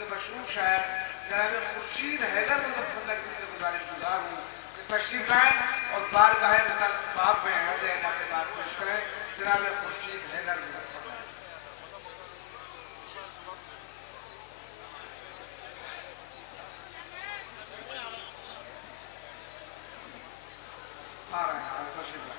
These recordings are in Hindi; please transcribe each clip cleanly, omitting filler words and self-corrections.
के मशहूर शायर जनाब खुर्शीद हैदर मुजफ्फर नकवी से गुजारिश गुजार हूँ कि तशरीफ लाएं और बारगाह रिसालत बाब में हदे नाते बात पेश करें जनाब खुर्शीद हैदर मुजफ्फर नकवी। आ रहे हैं तशरीफ लाएं।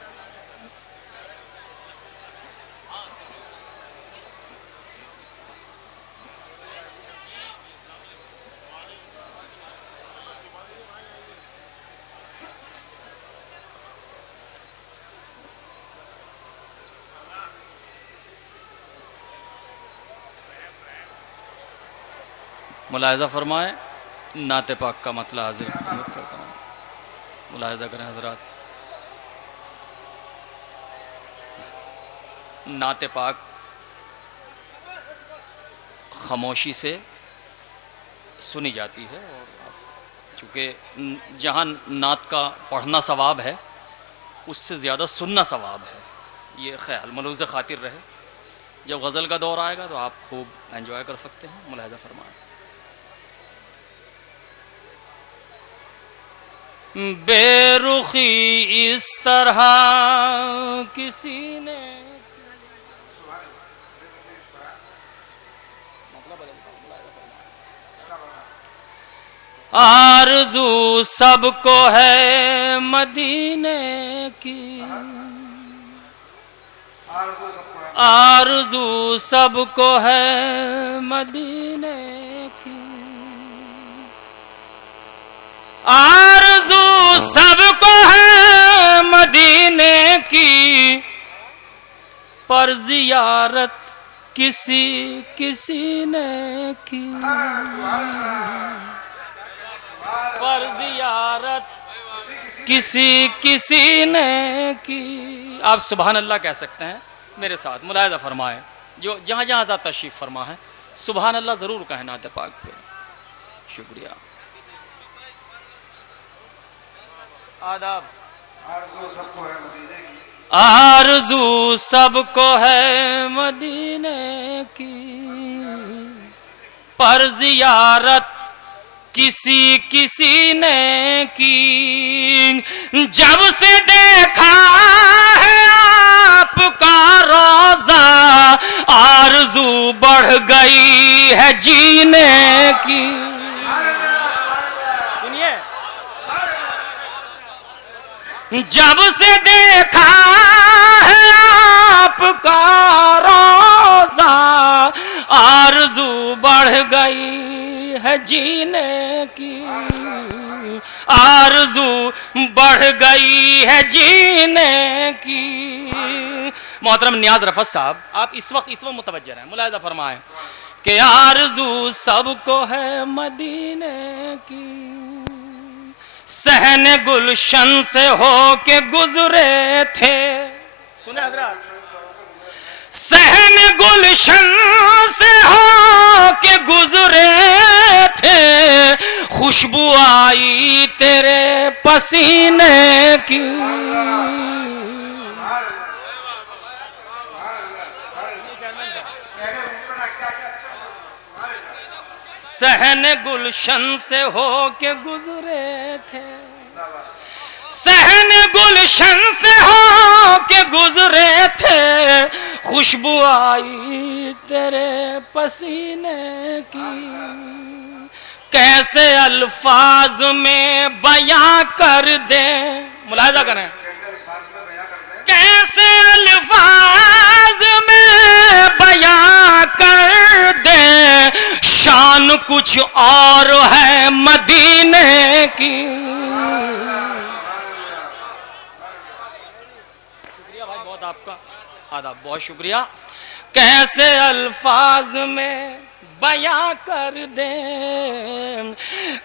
मुलाहिज़ा फरमाएं, नाते पाक का मतला हाजिर खिदमत करता हूँ। मुलाहिज़ा करें हजरात, नाते पाक खामोशी से सुनी जाती है और चूँकि जहाँ नात का पढ़ना सवाब है उससे ज़्यादा सुनना सवाब है। ये ख्याल मलूज़ खातिर रहे। जब गज़ल का दौर आएगा तो आप खूब एंजॉय कर सकते हैं। मुलाहिज़ा फरमाएं। बेरुखी इस तरह किसी ने आरज़ू सबको है मदीने की, आरज़ू सबको है मदीने की, आरज़ू सबको है मदीने की, पर ज़ियारत किसी किसी ने की, पर ज़ियारत किसी किसी ने की। आप सुभान अल्लाह कह सकते हैं मेरे साथ। मुलाहिज़ा फरमाएं, जो जहाँ जहाँ ज़ात तशरीफ़ फरमा है सुभान अल्लाह ज़रूर कहें नाते पाक पे। शुक्रिया। आदाब। आरज़ू सबको है मदीने की, आरज़ू सबको है मदीने की, पर ज़ियारत किसी किसी ने की। जब से देखा है आपका रोज़ा आरज़ू बढ़ गई है जीने की। सुनिए, जब से देखा है आपका रोज़ा आरज़ू बढ़ गई है जीने की, आरज़ू बढ़ गई है जीने की। मोहतरम नियाज रफ़त साहब, आप इस वक्त मुतवज्जह हैं। मुलाहिज़ा फरमाएं कि आरज़ू सबको है मदीने की, सहन गुलशन से हो के गुजरे थे। सुने हज़रात, सहन गुलशन से हो के गुजरे थे, खुशबू आई तेरे पसीने की। सहन गुलशन से हो के गुजरे थे, सहन गुलशन से हो के गुजरे थे, खुशबू आई तेरे पसीने की। कैसे अल्फाज में बयां कर दे। मुलाहिज़ा करें, कैसे अल्फाज में बयां कर दे, शान कुछ और है मदीने की। शुक्रिया भाई, बहुत आपका आदाब, बहुत शुक्रिया। कैसे अल्फाज में बयां कर दे,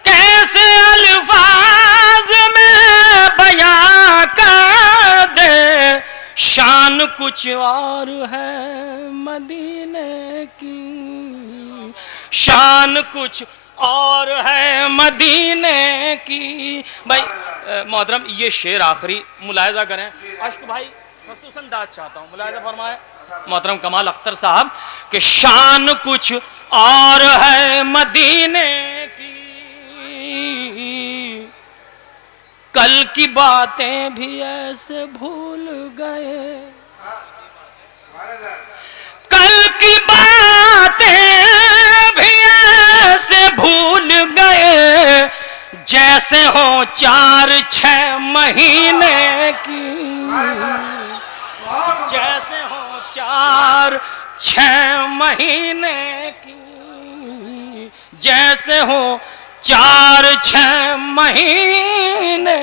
कैसे अल्फाज में बयां कर दे, शान कुछ और है मदीने की, शान कुछ और है मदीने की। भाई मोहतरम, ये शेर आखिरी मुलाहिज़ा करें। अश्क भाई खसूस अंदाज चाहता हूँ, मुलाहिज़ा फरमाए मोहतरम कमाल अख्तर साहब कि शान कुछ और है मदीने की, कल की बातें भी ऐसे भूल गए, कल की बातें भी ऐसे भूल गए, जैसे हो 4-6 महीने की, जैसे हो 4-6 महीने की, जैसे हो 4-6 महीने